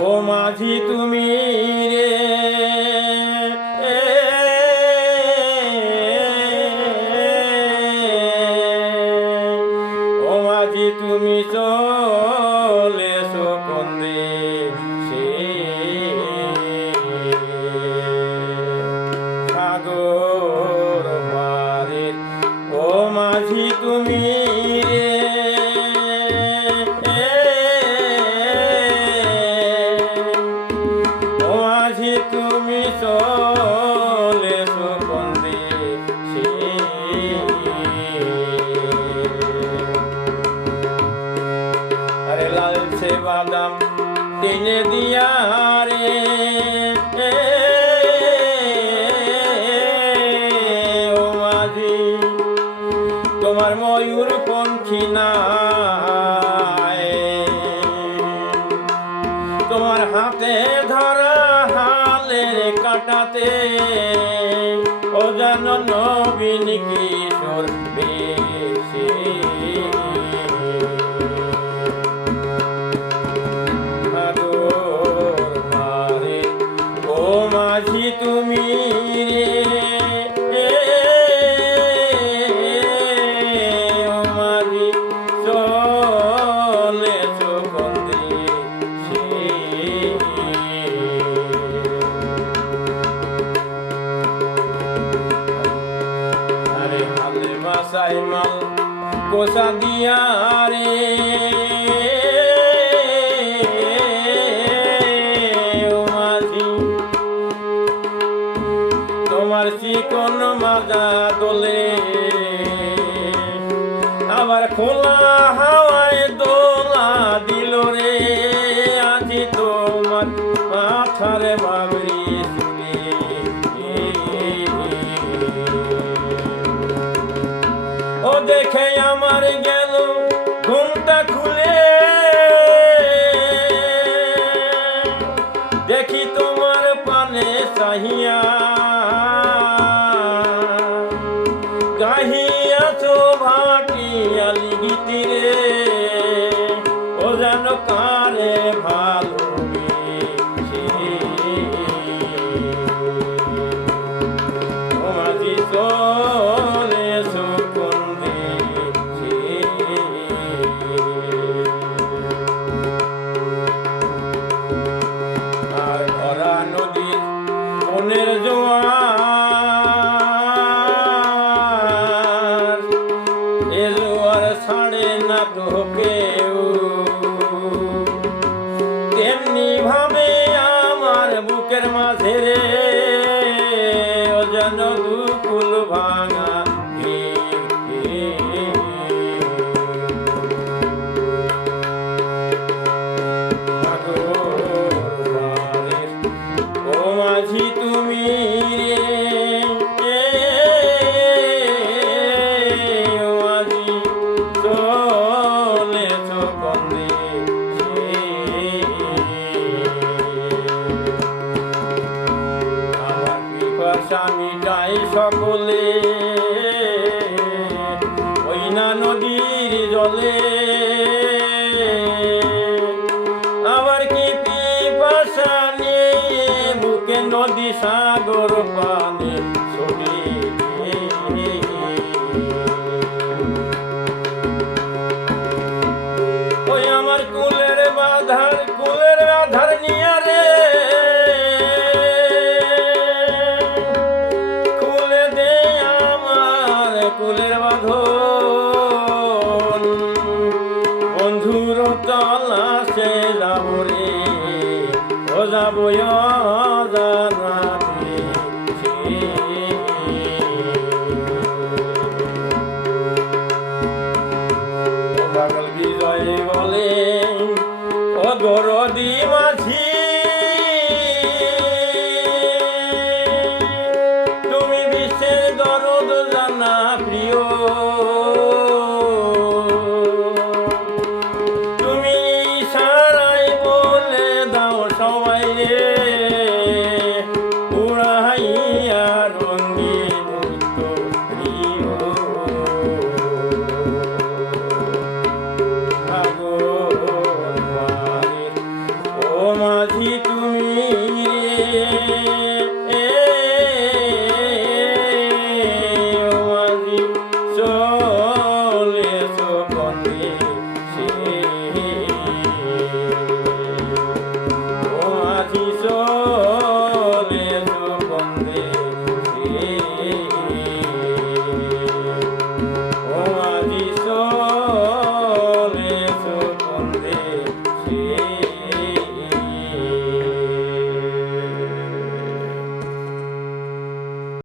ও মাঝি তুমি রে ও মাঝি তুমি চলেছো কোন দেশে সাগর পারের ও মাঝি তুমি তুমি চলেছো কোন দেশে আরে লালচে বাদাম টেনে দিয়া রে ও মাঝি তোমার ময়ূর পঙ্খী নাই তোমার হাতে ধরা কাটাতে ও যেন নবীন কিশোর বেশে সাগর পারে ও মাঝি তুমি রে ও মাঝি চলেছো কোন দেশে সাইমাল কোসা দিয়া রে ও মাঝি তোমার চিকন মাজা দোলে আবার খোলা হাওয়ায় দোলা দিল রে আজি তোমার মাথার বাবরি ও দেখে আমার গেল ঘুমটা খুলে দেখি তোমার পানে চাহিয়া গাহিয়াছো ভাটিয়ালি গীতি রে ও যেন কারে ভালোবেসে ও মাঝি চলেছো মনের জোয়ার এ জোয়ার ছাড়ে না তো কেউ তেমনি ভাবে আমার বুকের মাঝে রে ও যেন দুকুল ভাঙা মাঝি তুমি রে মাঝি চলেছো কোন দেশে আমার পিপাসা মিটাই সকলে ওই না নদীর জলে আবার কি পিপাসা নদী সাগর পানে ছড়ি ওই আমার কুলের আধার নিয়া রে খুলে দে আমার কুলের বাঁধন বন্ধুর তলাশে যাব রে ও যাবো